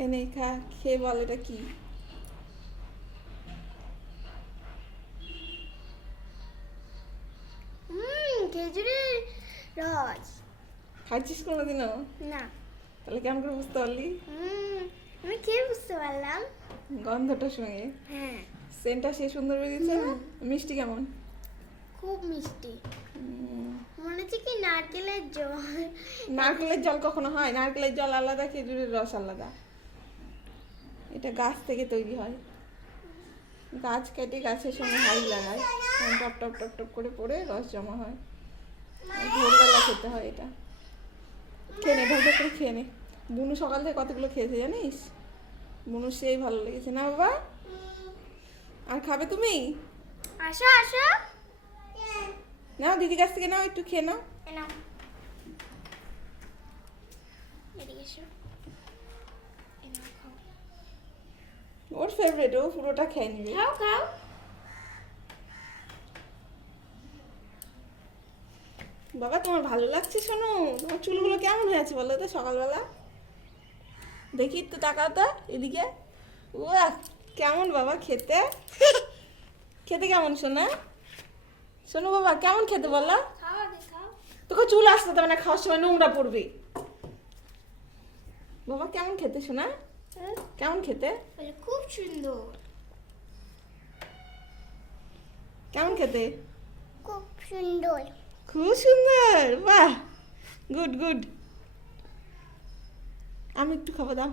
এনে খা, খেয়ে বল এটা কি। খেজুরের রস। খাচ্ছিস কোনোদিনও? না। তাহলে কেমন করে বুঝতে পারলি? আমি খেয়ে বুঝতে পারলাম। গন্ধটার সঙ্গে। হ্যাঁ, সেন্টটা সে সুন্দর বেরিয়েছে না? মিষ্টি কেমন? খুব মিষ্টি। মনে হচ্ছে কি নারকেলের জল। নারকেলের জল কখনো হয়? নারকেলের জল আলাদা, খেজুরের রস আলাদা। এটা গাছ থেকে তৈরি হয়। গাছ কেটে গাছের সঙ্গে হাড়ি লাগায়, তখন টপ টপ টপ টপ করে পড়ে রস জমা হয়। ভোরবেলা খেতে হয় এটা। খেয়ে নে, ঢক ঢক করে খেয়ে নে। বুনু সকাল থেকে কতগুলো খেয়েছে জানিস? বুনু সেই ভালো লেগেছে না বাবা? আর খাবে তুমি? আসো আসো। নাও দিদি কাছ থেকে নাও, একটু খেয়ে নাও। নাও, এদিকে এসো। এই নাও, খাও। ওর ফেভারিট, ও পুরোটা খেয়ে নিবে। খাও খাও। বাবা তোমার ভালো লাগছে? শোনো, তোমার চুলগুলো কেমন হয়ে আছে বলো তো সকালবেলা? দেখি একটু তাকাও তো এদিকে। ও কেমন বাবা খেতে? খেতে কেমন শোনা? শোনো বাবা কেমন খেতে বলো? খাও আগে খাও। তোকে চুল আসতে দেবে না, খাওয়ার সময় নোংরা পড়বে। বাবা কেমন খেতে শোনা? কেমন খেতে? বলে খুব সুন্দর। কেমন খেতে? খুব সুন্দর। খুব সুন্দর, বাহ, গুড গুড। আমি একটু খাবো, দাও।